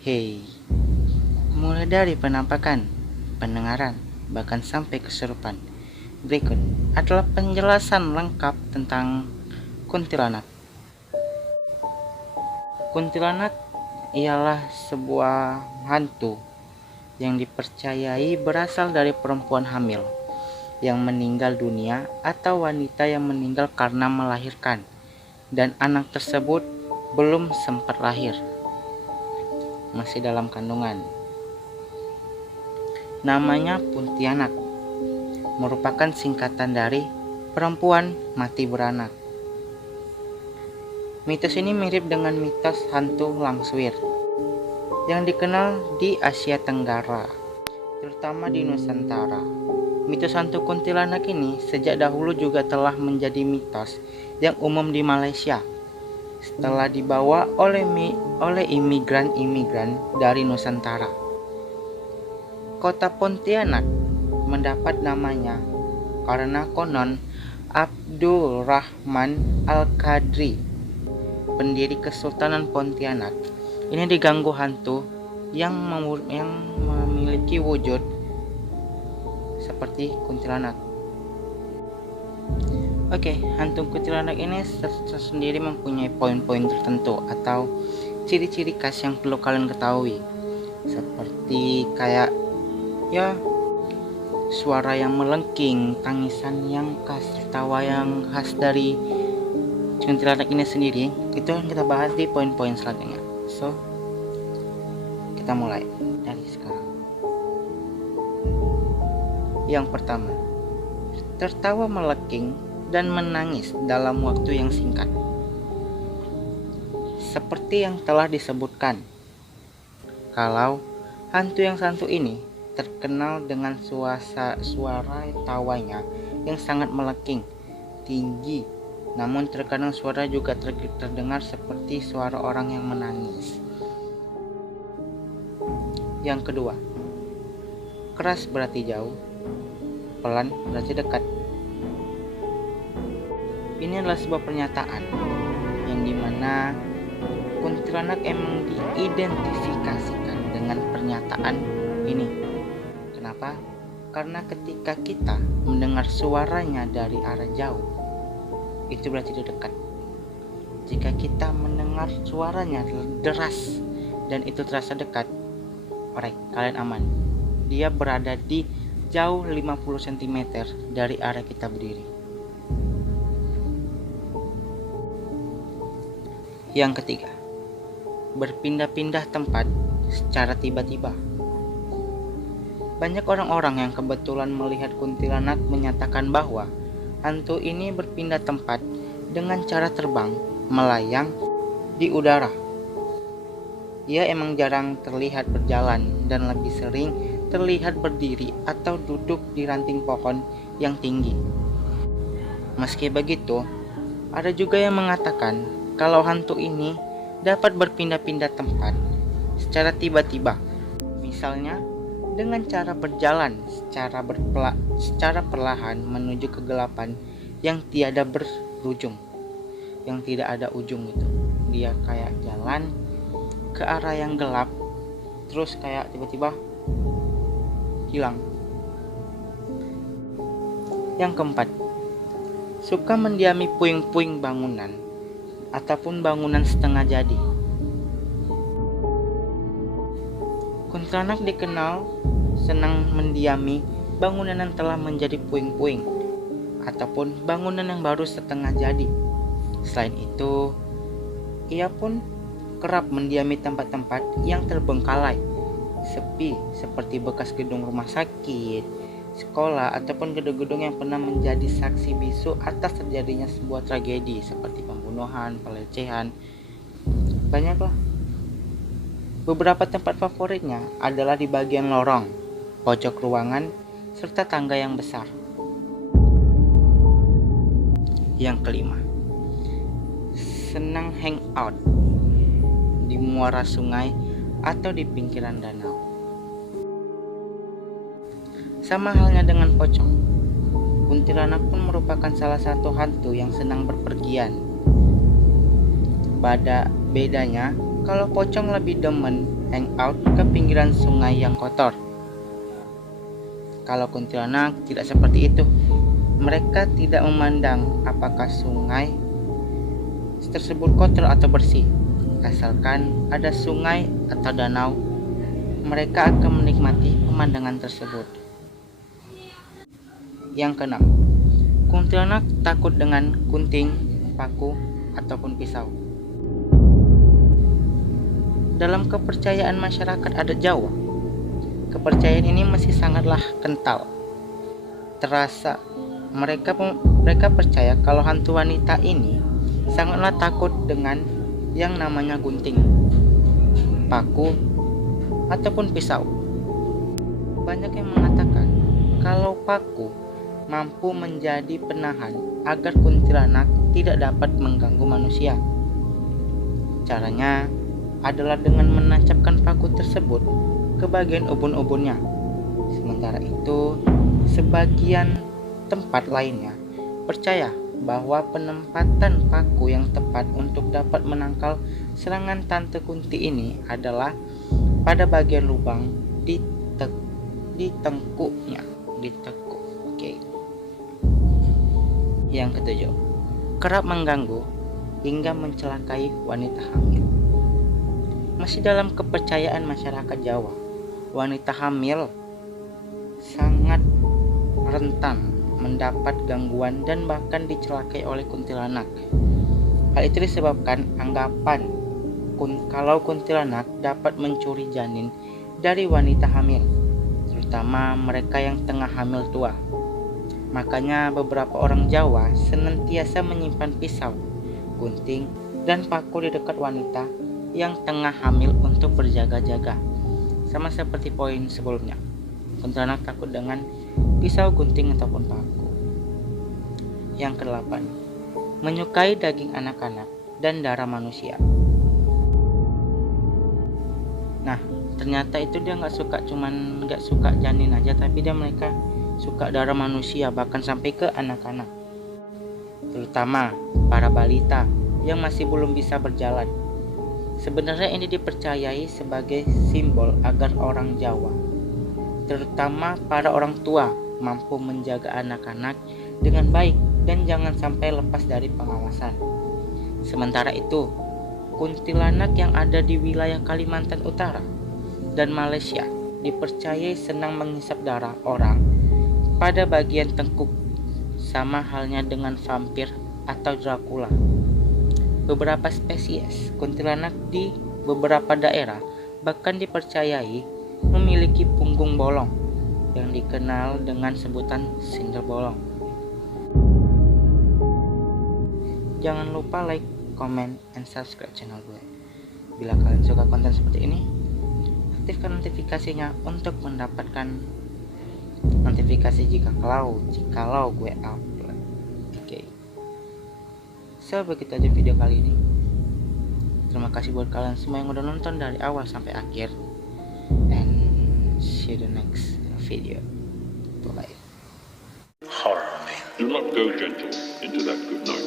Hei, mulai dari penampakan, pendengaran, bahkan sampai kesurupan. Berikut adalah penjelasan lengkap tentang kuntilanak. Kuntilanak ialah sebuah hantu yang dipercayai berasal dari perempuan hamil yang meninggal dunia atau wanita yang meninggal karena melahirkan dan anak tersebut belum sempat lahir, masih dalam kandungan. Namanya Pontianak, merupakan singkatan dari perempuan mati beranak. Mitos ini mirip dengan mitos hantu Langswir yang dikenal di Asia Tenggara, terutama di Nusantara. Mitos hantu kuntilanak ini sejak dahulu juga telah menjadi mitos yang umum di Malaysia setelah dibawa oleh imigran-imigran dari Nusantara. Kota Pontianak mendapat namanya karena konon Abdul Rahman Al-Qadri, pendiri Kesultanan Pontianak, ini diganggu hantu yang memiliki wujud seperti kuntilanak. Oke, hantu kuntilanak ini tersendiri mempunyai poin-poin tertentu atau ciri-ciri khas yang perlu kalian ketahui, seperti kayak suara yang melengking, tangisan yang khas, tawa yang khas dari kuntilanak ini sendiri. Itu yang kita bahas di poin-poin selanjutnya. So, kita mulai dari sekarang. Yang pertama, tertawa melengking dan menangis dalam waktu yang singkat. Seperti yang telah disebutkan, kalau hantu yang satu ini terkenal dengan suara tawanya yang sangat melengking, tinggi, namun terkadang suara juga terdengar seperti suara orang yang menangis. Yang kedua, keras berarti jauh, pelan berarti dekat. Ini adalah sebuah pernyataan yang dimana kuntilanak emang diidentifikasikan dengan pernyataan ini. Kenapa? Karena ketika kita mendengar suaranya dari arah jauh, itu berarti dia dekat. Jika kita mendengar suaranya deras dan itu terasa dekat, alright, kalian aman. Dia berada di jauh 50 cm dari arah kita berdiri. Yang ketiga, berpindah-pindah tempat secara tiba-tiba. Banyak orang-orang yang kebetulan melihat kuntilanak menyatakan bahwa hantu ini berpindah tempat dengan cara terbang, melayang di udara. Ia emang jarang terlihat berjalan dan lebih sering terlihat berdiri atau duduk di ranting pohon yang tinggi. Meski begitu, ada juga yang mengatakan kalau hantu ini dapat berpindah-pindah tempat secara tiba-tiba. Misalnya dengan cara berjalan secara perlahan menuju kegelapan yang tiada berujung, yang tidak ada ujung itu. Dia kayak jalan ke arah yang gelap, terus kayak tiba-tiba hilang. Yang keempat, suka mendiami puing-puing bangunan ataupun bangunan setengah jadi. Kuntilanak dikenal senang mendiami bangunan yang telah menjadi puing-puing ataupun bangunan yang baru setengah jadi. Selain itu, ia pun kerap mendiami tempat-tempat yang terbengkalai, sepi, seperti bekas gedung rumah sakit, sekolah, ataupun gedung-gedung yang pernah menjadi saksi bisu atas terjadinya sebuah tragedi seperti pembunuhan, pelecehan. Banyaklah. Beberapa tempat favoritnya adalah di bagian lorong, pojok ruangan, serta tangga yang besar. Yang kelima, senang hangout di muara sungai atau di pinggiran danau. Sama halnya dengan pocong, kuntilanak pun merupakan salah satu hantu yang senang berpergian. Bedanya, kalau pocong lebih demen hangout ke pinggiran sungai yang kotor. Kalau kuntilanak tidak seperti itu. Mereka tidak memandang apakah sungai tersebut kotor atau bersih. Asalkan ada sungai atau danau, mereka akan menikmati pemandangan tersebut. Yang keenam, kuntilanak takut dengan gunting, paku, ataupun pisau. Dalam kepercayaan masyarakat adat Jawa, kepercayaan ini masih sangatlah kental. Terasa mereka percaya kalau hantu wanita ini sangatlah takut dengan yang namanya gunting, paku, ataupun pisau. Banyak yang mengatakan kalau paku mampu menjadi penahan agar kuntilanak tidak dapat mengganggu manusia. Caranya adalah dengan menancapkan paku tersebut ke bagian ubun-ubunnya. Sementara itu, sebagian tempat lainnya percaya bahwa penempatan paku yang tepat untuk dapat menangkal serangan Tante Kunti ini adalah pada bagian lubang di tengkuknya, di tekuk. Oke. Yang ketujuh, kerap mengganggu hingga mencelakai wanita hamil. Masih dalam kepercayaan masyarakat Jawa, wanita hamil sangat rentan mendapat gangguan dan bahkan dicelakai oleh kuntilanak. Hal itu disebabkan anggapan kalau kuntilanak dapat mencuri janin dari wanita hamil, terutama mereka yang tengah hamil tua. Makanya beberapa orang Jawa senantiasa menyimpan pisau, gunting, dan paku di dekat wanita yang tengah hamil untuk berjaga-jaga. Sama seperti poin sebelumnya, kuntilanak takut dengan pisau, gunting, ataupun paku. Yang kedelapan, menyukai daging anak-anak dan darah manusia. Nah, ternyata itu dia nggak suka janin aja, tapi mereka suka darah manusia, bahkan sampai ke anak-anak, terutama para balita yang masih belum bisa berjalan. Sebenarnya ini dipercayai sebagai simbol agar orang Jawa, terutama para orang tua, mampu menjaga anak-anak dengan baik dan jangan sampai lepas dari pengawasan. Sementara itu, kuntilanak yang ada di wilayah Kalimantan Utara dan Malaysia dipercayai senang menghisap darah orang pada bagian tengkuk, sama halnya dengan vampir atau Dracula. Beberapa spesies kuntilanak di beberapa daerah bahkan dipercayai memiliki punggung bolong yang dikenal dengan sebutan sindel bolong. Jangan lupa like, comment, and subscribe channel gue. Bila kalian suka konten seperti ini, aktifkan notifikasinya untuk mendapatkan notifikasi jikalau gue upload. Oke. So, begitu aja video kali ini. Terima kasih buat kalian semua yang udah nonton dari awal sampai akhir. And see you the next video. Bye. Horror me. Do not go gentle into that good night.